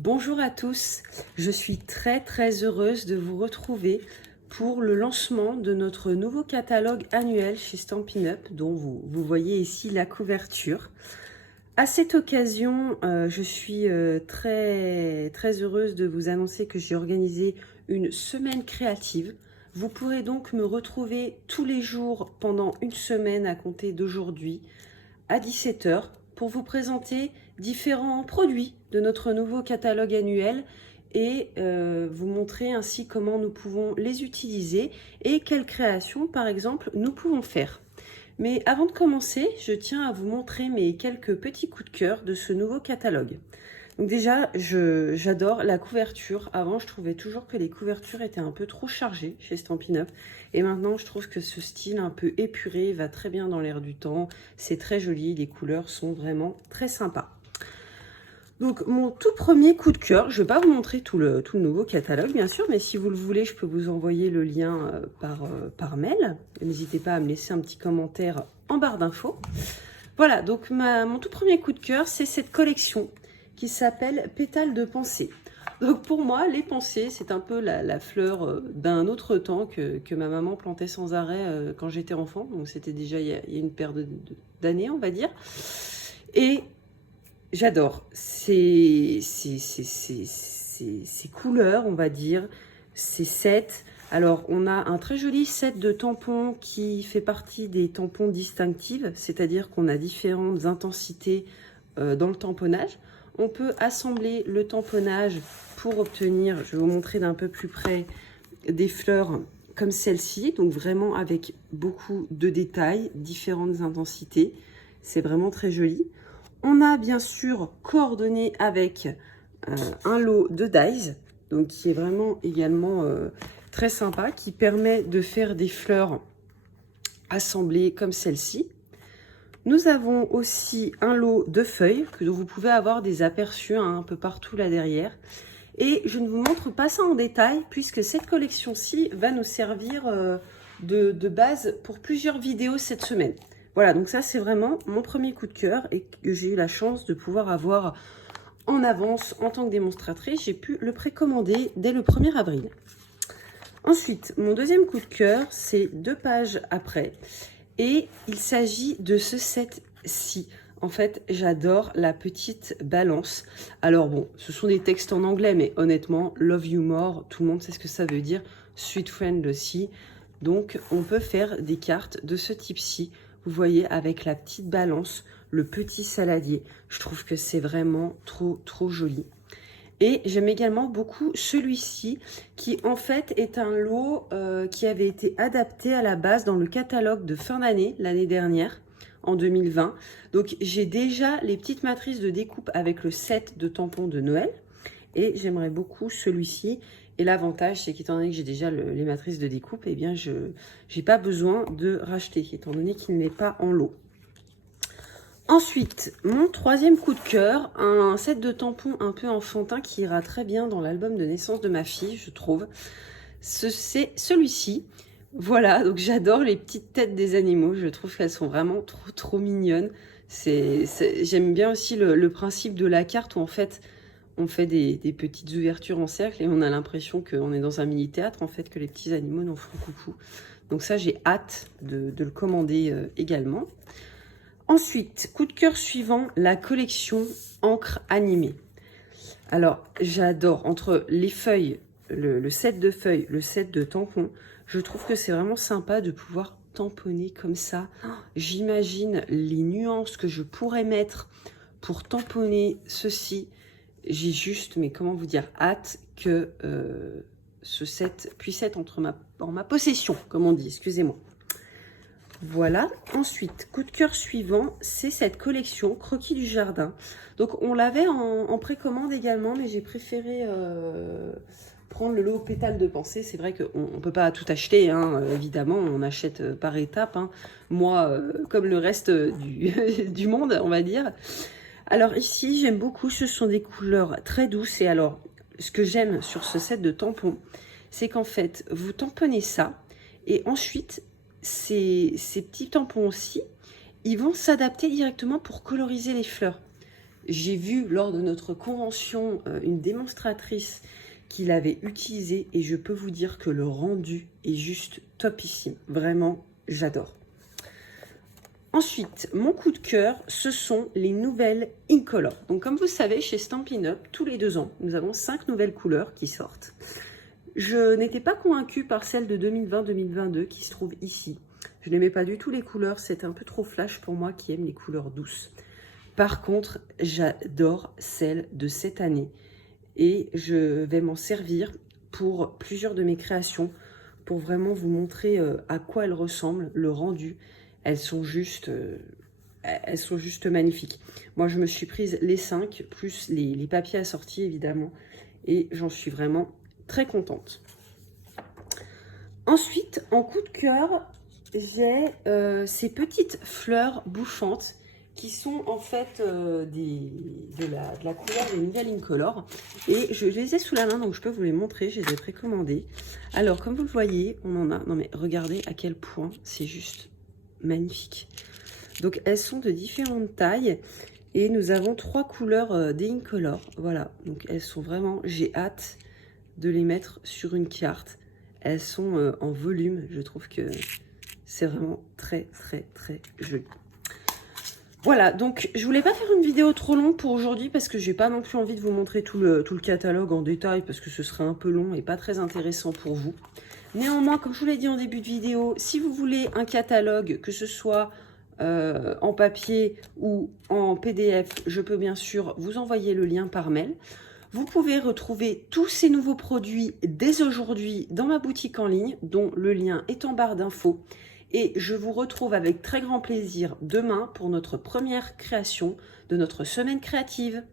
Bonjour à tous, je suis très heureuse de vous retrouver pour le lancement de notre nouveau catalogue annuel chez Stampin' Up, dont vous voyez ici la couverture. À cette occasion, je suis très heureuse de vous annoncer que j'ai organisé une semaine créative. Vous pourrez donc me retrouver tous les jours pendant une semaine à compter d'aujourd'hui à 17 h pour vous présenter différents produits de notre nouveau catalogue annuel et vous montrer ainsi comment nous pouvons les utiliser et quelles créations par exemple nous pouvons faire. Mais avant de commencer, je tiens à vous montrer mes quelques petits coups de cœur de ce nouveau catalogue. Donc déjà, j'adore la couverture. Avant, je trouvais toujours que les couvertures étaient un peu trop chargées chez Stampin' Up. Et maintenant, je trouve que ce style un peu épuré va très bien dans l'air du temps. C'est très joli, les couleurs sont vraiment très sympas. Donc mon tout premier coup de cœur, je ne vais pas vous montrer tout le nouveau catalogue bien sûr, mais si vous le voulez, je peux vous envoyer le lien par mail. N'hésitez pas à me laisser un petit commentaire en barre d'infos. Voilà, donc mon tout premier coup de cœur, c'est cette collection qui s'appelle Pétales de pensée. Donc pour moi, les pensées, c'est un peu la fleur d'un autre temps que ma maman plantait sans arrêt quand j'étais enfant. Donc c'était déjà il y a une paire d'années, on va dire. Et j'adore ces couleurs, on va dire, ces sets. Alors, on a un très joli set de tampons qui fait partie des tampons distinctifs, c'est-à-dire qu'on a différentes intensités dans le tamponnage. On peut assembler le tamponnage pour obtenir, je vais vous montrer d'un peu plus près, des fleurs comme celle-ci, donc vraiment avec beaucoup de détails, différentes intensités. C'est vraiment très joli. On a bien sûr coordonné avec un lot de dies, donc qui est vraiment également très sympa, qui permet de faire des fleurs assemblées comme celle-ci. Nous avons aussi un lot de feuilles, dont vous pouvez avoir des aperçus un peu partout là derrière. Et je ne vous montre pas ça en détail, puisque cette collection-ci va nous servir de base pour plusieurs vidéos cette semaine. Voilà, donc ça c'est vraiment mon premier coup de cœur et que j'ai eu la chance de pouvoir avoir en avance en tant que démonstratrice. J'ai pu le précommander dès le 1er avril. Ensuite, mon deuxième coup de cœur, c'est 2 pages après. Et il s'agit de ce set-ci. En fait, j'adore la petite balance. Alors bon, ce sont des textes en anglais, mais honnêtement, Love You More, tout le monde sait ce que ça veut dire. Sweet Friend aussi. Donc, on peut faire des cartes de ce type-ci. Vous voyez, avec la petite balance, le petit saladier. Je trouve que c'est vraiment trop joli. Et j'aime également beaucoup celui-ci, qui en fait est un lot qui avait été adapté à la base dans le catalogue de fin d'année, l'année dernière, en 2020. Donc j'ai déjà les petites matrices de découpe avec le set de tampons de Noël. Et j'aimerais beaucoup celui-ci. Et l'avantage, c'est qu'étant donné que j'ai déjà les matrices de découpe, eh bien je n'ai pas besoin de racheter, étant donné qu'il n'est pas en lot. Ensuite, mon troisième coup de cœur, un set de tampons un peu enfantin qui ira très bien dans l'album de naissance de ma fille, je trouve. C'est celui-ci. Voilà, donc j'adore les petites têtes des animaux, je trouve qu'elles sont vraiment trop mignonnes. J'aime bien aussi le principe de la carte où en fait on fait des petites ouvertures en cercle et on a l'impression qu'on est dans un mini-théâtre, en fait, que les petits animaux nous font coucou. Donc ça, j'ai hâte de le commander également. Ensuite, coup de cœur suivant, la collection encre animée. Alors, j'adore entre les feuilles, le set de feuilles, le set de tampons. Je trouve que c'est vraiment sympa de pouvoir tamponner comme ça. J'imagine les nuances que je pourrais mettre pour tamponner ceci. J'ai juste, mais comment vous dire, hâte que ce set puisse être en ma possession, comme on dit, excusez-moi. Voilà, ensuite, coup de cœur suivant, c'est cette collection Croquis du Jardin. Donc on l'avait en précommande également, mais j'ai préféré prendre le lot Pétales de pensée. C'est vrai qu'on ne peut pas tout acheter, hein, évidemment, on achète par étapes. Hein. Moi, comme le reste du monde, on va dire. Alors ici, j'aime beaucoup, ce sont des couleurs très douces. Et alors, ce que j'aime sur ce set de tampons, c'est qu'en fait, vous tamponnez ça, et ensuite, ces petits tampons aussi, ils vont s'adapter directement pour coloriser les fleurs. J'ai vu lors de notre convention une démonstratrice qui l'avait utilisé et je peux vous dire que le rendu est juste topissime. Vraiment, j'adore. Ensuite, mon coup de cœur, ce sont les nouvelles Incolor. Donc comme vous savez, chez Stampin' Up, tous les 2 ans, nous avons 5 nouvelles couleurs qui sortent. Je n'étais pas convaincue par celle de 2020-2022 qui se trouve ici. Je n'aimais pas du tout les couleurs, c'était un peu trop flash pour moi qui aime les couleurs douces. Par contre, j'adore celle de cette année et je vais m'en servir pour plusieurs de mes créations pour vraiment vous montrer à quoi elles ressemblent, le rendu. Elles sont juste magnifiques. Moi, je me suis prise les 5, plus les papiers assortis, évidemment. Et j'en suis vraiment très contente. Ensuite, en coup de cœur, j'ai ces petites fleurs bouffantes qui sont en fait de la couleur des nouvelles Incolor. Et je les ai sous la main, donc je peux vous les montrer. Je les ai précommandées. Alors, comme vous le voyez, on en a... Non mais regardez à quel point c'est juste magnifique. Donc elles sont de différentes tailles et nous avons 3 couleurs des Incolor. Voilà, donc elles sont vraiment, j'ai hâte de les mettre sur une carte. Elles sont en volume, je trouve que c'est vraiment très joli. Voilà, donc je voulais pas faire une vidéo trop longue pour aujourd'hui parce que j'ai pas non plus envie de vous montrer tout le catalogue en détail parce que ce serait un peu long et pas très intéressant pour vous. Néanmoins, comme je vous l'ai dit en début de vidéo, si vous voulez un catalogue, que ce soit en papier ou en PDF, je peux bien sûr vous envoyer le lien par mail. Vous pouvez retrouver tous ces nouveaux produits dès aujourd'hui dans ma boutique en ligne, dont le lien est en barre d'infos. Et je vous retrouve avec très grand plaisir demain pour notre première création de notre semaine créative.